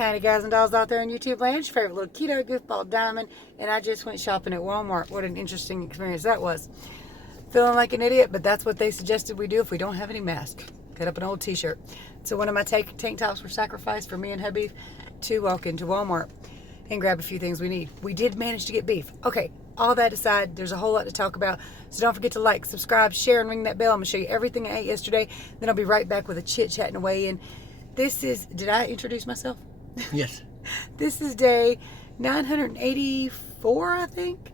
Howdy guys and dolls out there in YouTube land, your favorite little keto goofball Diamond, and I just went shopping at Walmart. What an interesting experience that was. Feeling like an idiot, but that's what they suggested we do if we don't have any mask. Cut up an old t-shirt. So one of my tank tops were sacrificed for me and hubby to walk into Walmart and grab a few things we need. We did manage to get beef. Okay, all that aside, there's a whole lot to talk about. So don't forget to like, subscribe, share, and ring that bell. I'm going to show you everything I ate yesterday. Then I'll be right back with a chit-chat and weigh in. This is, did I introduce myself? Yes. This is day 984, I think.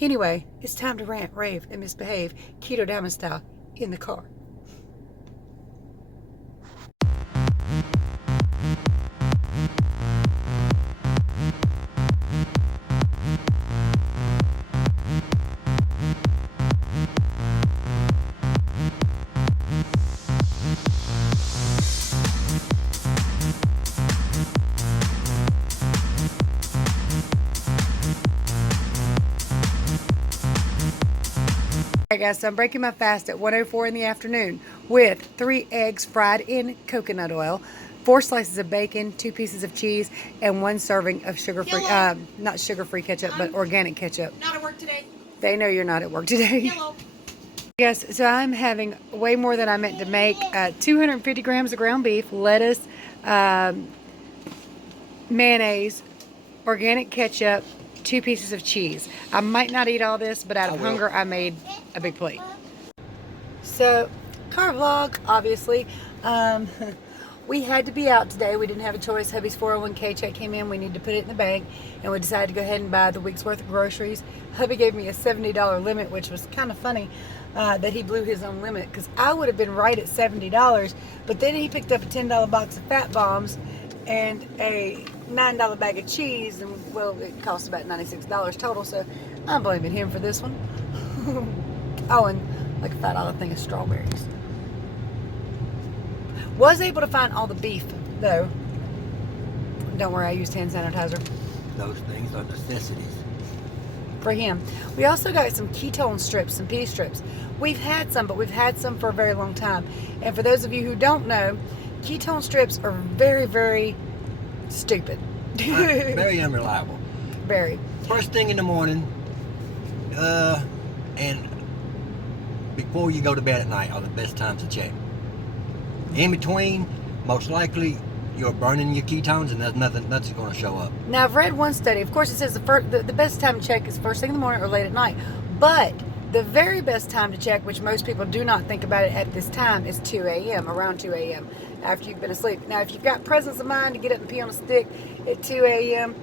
Anyway, it's time to rant, rave, and misbehave, Keto Diamond style, in the car. Alright guys, so I'm breaking my fast at 1:04 in the afternoon with 3 eggs fried in coconut oil, 4 slices of bacon, 2 pieces of cheese, and 1 serving of sugar-free, not sugar-free ketchup, but organic ketchup. Not at work today. They know you're not at work today. Yellow. Yes, so I'm having way more than I meant to make. 250 grams of ground beef, lettuce, mayonnaise, organic ketchup, 2 pieces of cheese. I might not eat all this, but out of hunger, I made a big plate. So, car vlog, obviously. We had to be out today. We didn't have a choice. Hubby's 401k check came in. We need to put it in the bank, and we decided to go ahead and buy the week's worth of groceries. Hubby gave me a $70 limit, which was kind of funny that he blew his own limit, because I would have been right at $70, but then he picked up a $10 box of Fat Bombs and a $9 bag of cheese, and well, it cost about $96 total, so I'm blaming him for this one. Oh, and like a $5 thing of strawberries. Was able to find all the beef, though. Don't worry, I used hand sanitizer. Those things are necessities. For him. We also got some ketone strips, some pea strips. We've had some, but we've had some for a very long time. And for those of you who don't know, ketone strips are very, very stupid. Very unreliable. Very. First thing in the morning, and before you go to bed at night are the best times to check. In between, most likely you're burning your ketones and there's nothing's going to show up. Now I've read one study. Of course, it says the best time to check is first thing in the morning or late at night. But the very best time to check, which most people do not think about it at this time, is 2 a.m., around 2 a.m. after you've been asleep. Now, if you've got presence of mind to get up and pee on a stick at 2 a.m.,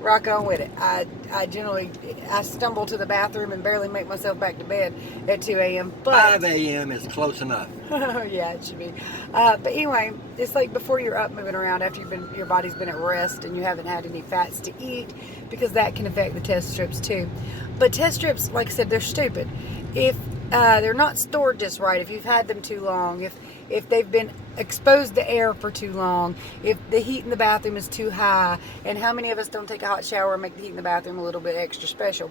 rock on with it. I stumble to the bathroom and barely make myself back to bed at 2 a.m. But 5 a.m. is close enough. yeah, it should be. But anyway, it's like before you're up moving around, after your body's been at rest and you haven't had any fats to eat, because that can affect the test strips too. But test strips, like I said, they're stupid. If they're not stored just right, if you've had them too long, if they've been exposed to air for too long, if the heat in the bathroom is too high, and how many of us don't take a hot shower and make the heat in the bathroom a little bit extra special?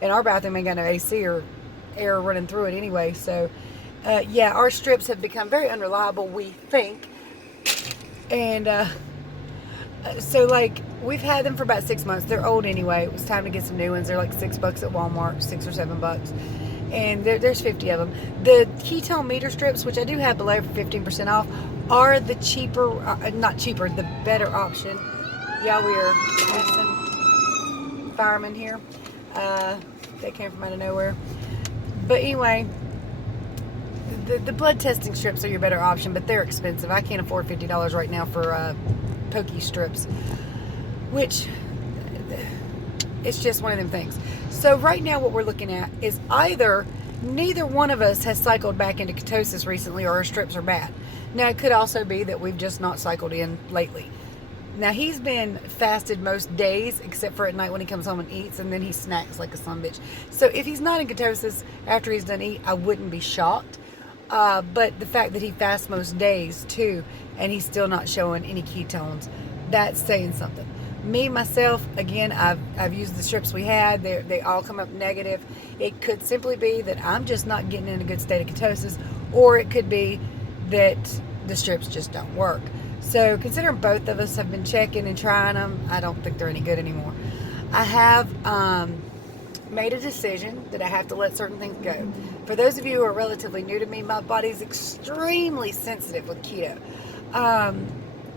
And our bathroom ain't got no AC or air running through it anyway. So yeah, our strips have become very unreliable, we think. And so like we've had them for about 6 months. They're old anyway. It was time to get some new ones. They're like $6 at Walmart, $6 or $7. And there's 50 of them. The ketone meter strips, which I do have below for 15% off, are the cheaper, not cheaper, the better option. Yeah, we are passing firemen here. They came from out of nowhere. But anyway, the blood testing strips are your better option, but they're expensive. I can't afford $50 right now for pokey strips, which it's just one of them things. So right now what we're looking at is either neither one of us has cycled back into ketosis recently, or our strips are bad. Now it could also be that we've just not cycled in lately. Now he's been fasted most days except for at night when he comes home and eats, and then he snacks like a sumbitch. So if he's not in ketosis after he's done eat, I wouldn't be shocked. But the fact that he fasts most days too, and he's still not showing any ketones, that's saying something. Me, myself, again, I've used the strips we had. They all come up negative. It could simply be that I'm just not getting in a good state of ketosis, or it could be that the strips just don't work. So considering both of us have been checking and trying them, I don't think they're any good anymore. I have made a decision that I have to let certain things go. For those of you who are relatively new to me, my body's extremely sensitive with keto.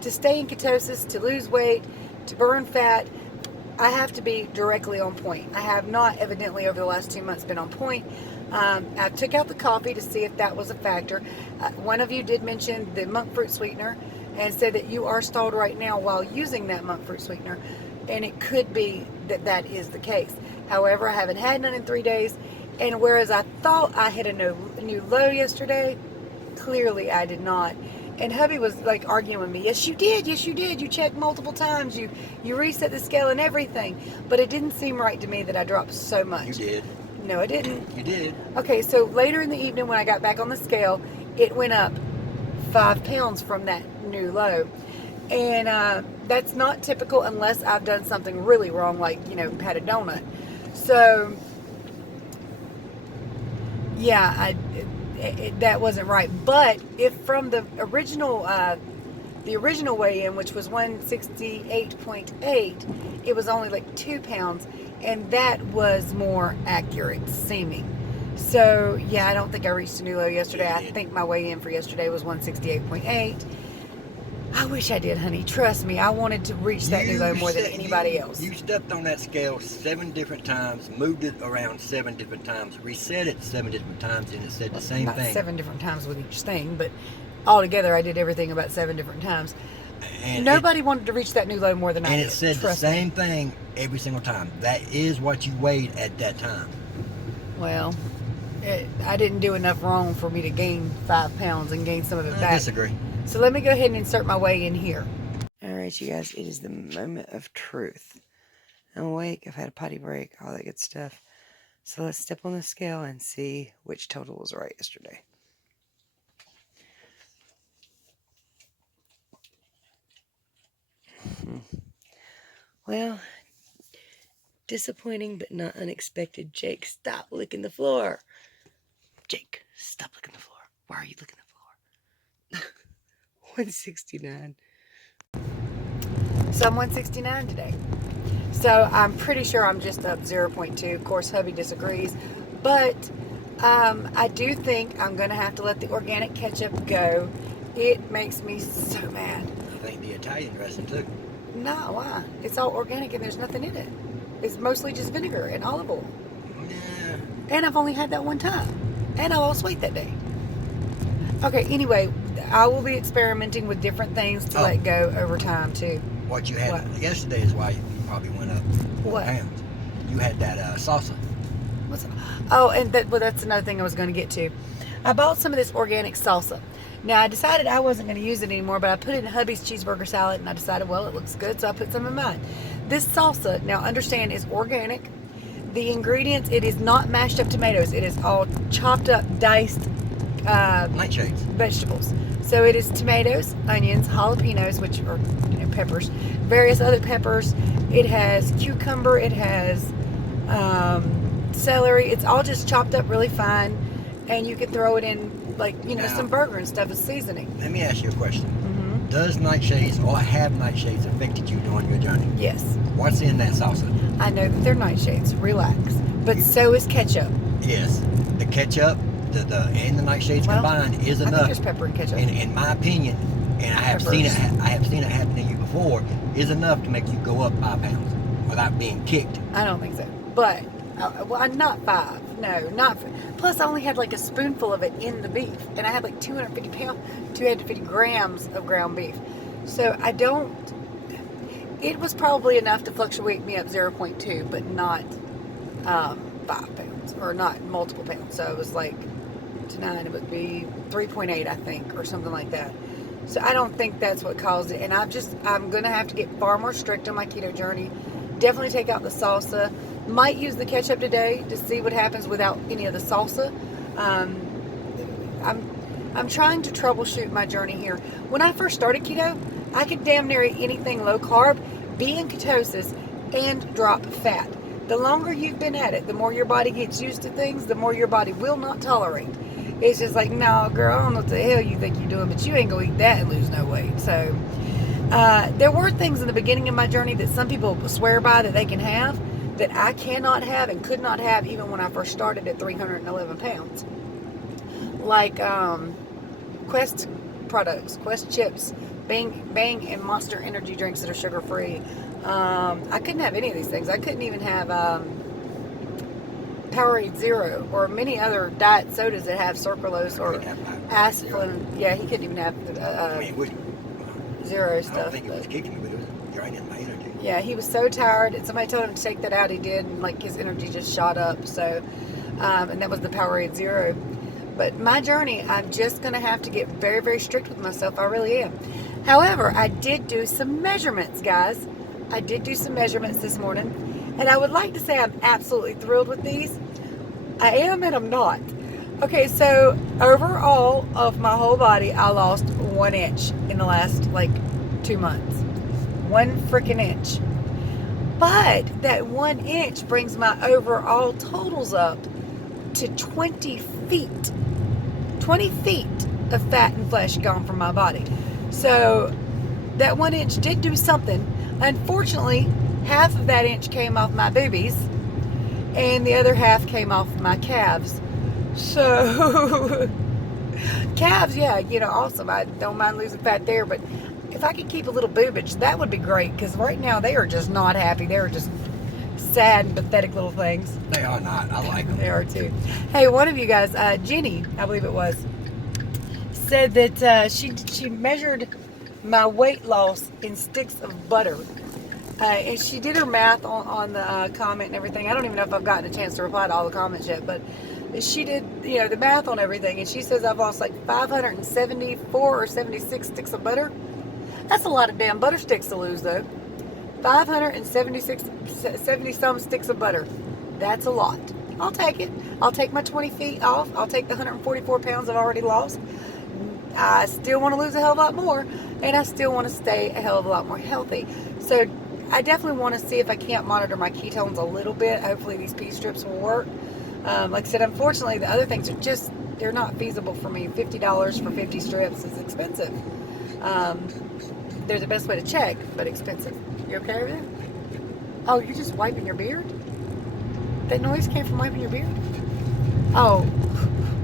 To stay in ketosis, to lose weight, to burn fat, I have to be directly on point. I have not evidently over the last 2 months been on point. I took out the coffee to see if that was a factor. One of you did mention the monk fruit sweetener and said that you are stalled right now while using that monk fruit sweetener, and it could be that that is the case. However, I haven't had none in 3 days, and whereas I thought I hit a new low yesterday, clearly I did not. And hubby was like arguing with me. Yes, you did. Yes, you did. You checked multiple times. You reset the scale and everything. But it didn't seem right to me that I dropped so much. You did. No, I didn't. You did. Okay, so later in the evening when I got back on the scale, it went up 5 pounds from that new low. And that's not typical unless I've done something really wrong, like, had a donut. So, yeah, that wasn't right. But if from the original weigh-in, which was 168.8, it was only like 2 pounds, and that was more accurate seeming. So yeah, I don't think I reached a new low yesterday. I think my weigh-in for yesterday was 168.8. I wish I did, honey. Trust me, I wanted to reach that new low more than anybody else. You stepped on that scale 7 different times, moved it around 7 different times, reset it 7 different times, and it said the same thing. Not 7 different times with each thing, but altogether I did everything about 7 different times. And nobody wanted to reach that new low more than I did. And it said the same thing every single time. That is what you weighed at that time. Well, I didn't do enough wrong for me to gain 5 pounds and gain some of it back. I disagree. So let me go ahead and insert my weigh in here. All right, you guys, it is the moment of truth. I'm awake. I've had a potty break, all that good stuff. So let's step on the scale and see which total was right yesterday. Well, disappointing but not unexpected. Jake, stop licking the floor. Jake, stop licking the floor. Why are you licking the floor? 169. So I'm 169 today. So I'm pretty sure I'm just up 0.2. Of course, hubby disagrees. But I do think I'm going to have to let the organic ketchup go. It makes me so mad. I think the Italian dressing too. No, why? It's all organic and there's nothing in it. It's mostly just vinegar and olive oil. Yeah. And I've only had that one time. And I lost weight that day. Okay, anyway, I will be experimenting with different things to let go over time too. What you had yesterday is why you probably went up 4 pounds. You had that salsa. What's it? Oh, and that's another thing I was going to get to. I bought some of this organic salsa. Now, I decided I wasn't going to use it anymore, but I put it in hubby's cheeseburger salad, and I decided, well, it looks good, so I put some in mine. This salsa, now understand, is organic. The ingredients, it is not mashed up tomatoes. It is all chopped up, diced nightshades. Vegetables. So it is tomatoes, onions, jalapenos, which are peppers, various other peppers. It has cucumber. It has celery. It's all just chopped up really fine, and you can throw it in some burger and stuff as seasoning. Let me ask you a question. Mm-hmm. Does nightshades or have nightshades affected you during your journey? Yes. What's in that salsa? I know that they're nightshades. Relax. But so is ketchup. Yes. The ketchup and the nightshades combined is enough. I think there's pepper and ketchup. In my opinion, and I have seen it happen to you before, is enough to make you go up 5 pounds without being kicked. I don't think so. But not 5. No, not. Plus, I only had like a spoonful of it in the beef, and I had like 250 grams of ground beef. So I don't. It was probably enough to fluctuate me up 0.2, but not 5 pounds, or not multiple pounds. So it was like to 9, it would be 3.8, I think, or something like that. So I don't think that's what caused it. And I'm gonna have to get far more strict on my keto journey. Definitely take out the salsa. Might use the ketchup today to see what happens without any of the salsa. I'm trying to troubleshoot my journey here. When I first started keto, I could damn near eat anything low carb, be in ketosis, and drop fat. The longer you've been at it, the more your body gets used to things, the more your body will not tolerate. It's just like, no, girl, I don't know what the hell you think you're doing, but you ain't going to eat that and lose no weight. So there were things in the beginning of my journey that some people swear by that they can have that I cannot have and could not have even when I first started at 311 pounds. Like Quest products, Quest chips, Bang and Monster energy drinks that are sugar free. I couldn't have any of these things. I couldn't even have Powerade Zero or many other diet sodas that have sucralose or aspirin. Yeah, he couldn't even have zero stuff. I don't think it was kicking me, but it was draining my energy. Yeah, he was so tired. And somebody told him to take that out. He did, and like his energy just shot up. So, and that was the Powerade Zero. But my journey, I'm just going to have to get very, very strict with myself. I really am. However, I did do some measurements, guys. I did do some measurements this morning. And I would like to say I'm absolutely thrilled with these. I am and I'm not. Okay, so overall of my whole body, I lost 1 inch in the last 2 months. 1 freaking inch. But that 1 inch brings my overall totals up to 20 feet. 20 feet of fat and flesh gone from my body. So that 1 inch did do something. Unfortunately, half of that inch came off my boobies and the other half came off my calves. So calves, yeah, awesome. I don't mind losing fat there, but if I could keep a little boobage, that would be great, because right now they are just not happy. They are just sad and pathetic little things. They are not. I like them. They are too. Hey, one of you guys, Jenny, I believe it was, said that she measured my weight loss in sticks of butter. And she did her math on the comment and everything. I don't even know if I've gotten a chance to reply to all the comments yet, but she did, the math on everything. And she says I've lost 574 or 76 sticks of butter. That's a lot of damn butter sticks to lose, though. 70 some sticks of butter. That's a lot. I'll take it. I'll take my 20 feet off. I'll take the 144 pounds I've already lost. I still want to lose a hell of a lot more, and I still want to stay a hell of a lot more healthy. So I definitely want to see if I can't monitor my ketones a little bit. Hopefully these pea strips will work. Like I said, unfortunately, the other things are they're not feasible for me. $50 for 50 strips is expensive. They're the best way to check, but expensive. You okay with that? Oh, you're just wiping your beard? That noise came from wiping your beard? Oh,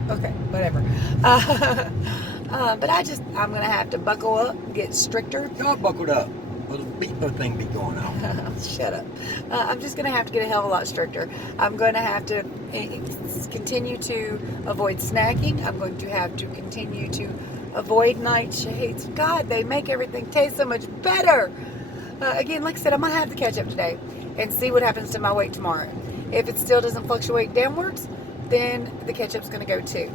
okay, whatever. But I'm going to have to buckle up, get stricter. You're buckled up. Well, the beeper thing be going on. Shut up. I'm just going to have to get a hell of a lot stricter. I'm going to have to continue to avoid snacking. I'm going to have to continue to avoid nightshades. God, they make everything taste so much better. Again, like I said, I'm going to have to catch up today and see what happens to my weight tomorrow. If it still doesn't fluctuate downwards, then the ketchup's going to go too.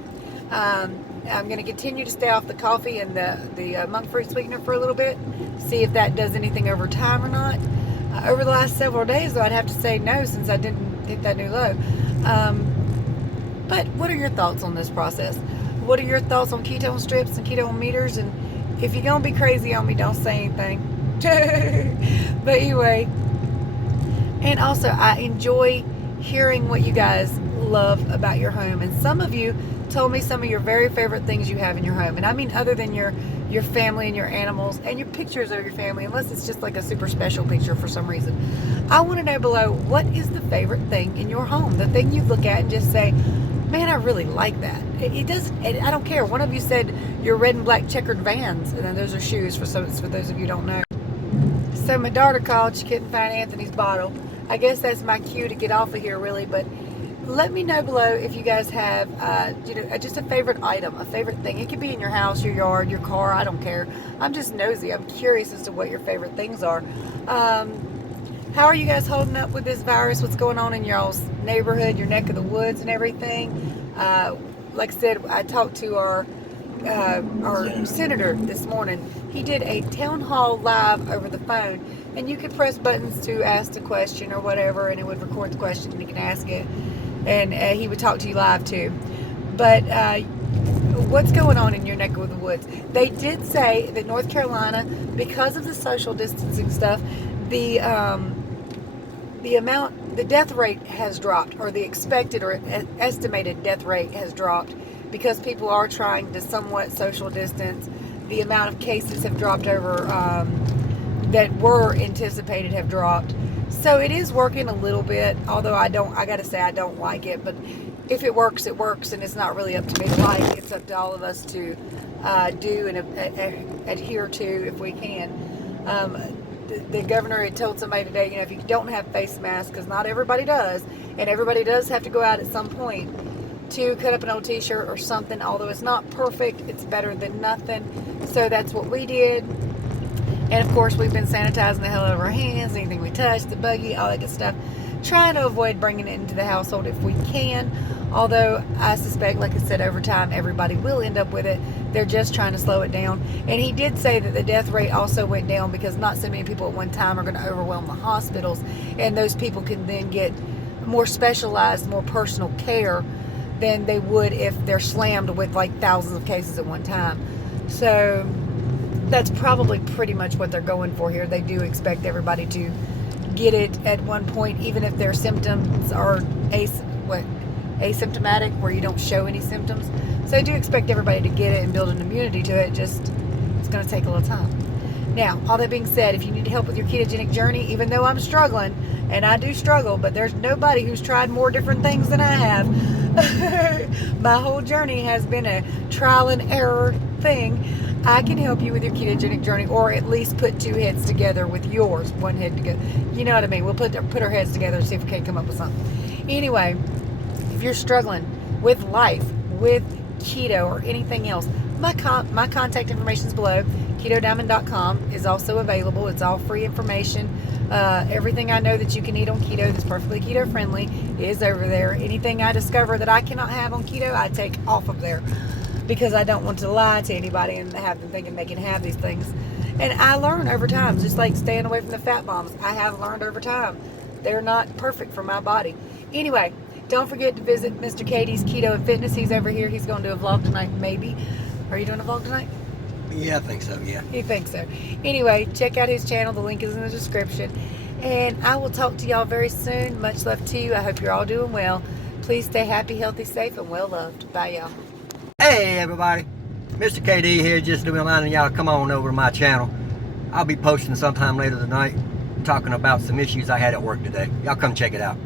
I'm going to continue to stay off the coffee and the monk fruit sweetener for a little bit, see if that does anything over time or not. Over the last several days, though, I'd have to say no, since I didn't hit that new low. But what are your thoughts on this process? What are your thoughts on ketone strips and ketone meters? And if you're going to be crazy on me, don't say anything. But anyway, and also I enjoy hearing what you guys love about your home. And some of you told me some of your very favorite things you have in your home. And I mean other than your family and your animals and your pictures of your family, unless it's just like a super special picture for some reason. I want to know below, what is the favorite thing in your home? The thing you look at and just say, man, I really like that. It doesn't, I don't care. One of you said your red and black checkered Vans, and then those are shoes for those of you who don't know. So my daughter called, she couldn't find Anthony's bottle. I guess that's my cue to get off of here, really, but let me know below if you guys have just a favorite item, a favorite thing. It could be in your house, your yard, your car, I don't care. I'm just nosy. I'm curious as to what your favorite things are. How are you guys holding up with this virus? What's going on in y'all's neighborhood, your neck of the woods and everything? Like I said, I talked to our senator this morning. He did a town hall live over the phone, and you could press buttons to ask the question or whatever, and it would record the question and you can ask it, and he would talk to you live too. But what's going on in your neck of the woods? They did say that North Carolina, because of the social distancing stuff, the death rate has dropped, or the expected or estimated death rate has dropped because people are trying to somewhat social distance. The amount of cases have dropped over that were anticipated have dropped. So it is working a little bit, although I gotta say I don't like it, but if it works, it works, and it's not really up to me to like. It's up to all of us to do and adhere to if we can. The governor had told somebody today, if you don't have face masks, because not everybody does, and everybody does have to go out at some point, to cut up an old t-shirt or something. Although it's not perfect, it's better than nothing. So that's what we did. And of course, we've been sanitizing the hell out of our hands, anything we touch, the buggy, all that good stuff. Trying to avoid bringing it into the household if we can. Although I suspect, like I said, over time, everybody will end up with it. They're just trying to slow it down. And he did say that the death rate also went down because not so many people at one time are going to overwhelm the hospitals. And those people can then get more specialized, more personal care than they would if they're slammed with like thousands of cases at one time. So that's probably pretty much what they're going for here. They do expect everybody to get it at one point, even if their symptoms are asymptomatic, where you don't show any symptoms. So they do expect everybody to get it and build an immunity to it. Just, it's going to take a little time. Now, all that being said, if you need help with your ketogenic journey, even though I'm struggling, and I do struggle, but there's nobody who's tried more different things than I have. My whole journey has been a trial and error thing. I can help you with your ketogenic journey, or at least put two heads together with yours, one head together. You know what I mean? We'll put our heads together and see if we can't come up with something. Anyway, if you're struggling with life, with keto or anything else, my contact information is below. KetoDiamond.com is also available. It's all free information. Everything I know that you can eat on keto that's perfectly keto friendly is over there. Anything I discover that I cannot have on keto, I take off of there, because I don't want to lie to anybody and have them thinking they can have these things. And I learn over time, just like staying away from the fat bombs. I have learned over time. They're not perfect for my body. Anyway, don't forget to visit Mr. Katie's Keto and Fitness. He's over here. He's going to do a vlog tonight, maybe. Are you doing a vlog tonight? Yeah, I think so, yeah. He thinks so. Anyway, check out his channel. The link is in the description. And I will talk to y'all very soon. Much love to you. I hope you're all doing well. Please stay happy, healthy, safe, and well loved. Bye, y'all. Hey, everybody. Mr. KD here, just reminding y'all to come on over to my channel. I'll be posting sometime later tonight talking about some issues I had at work today. Y'all come check it out.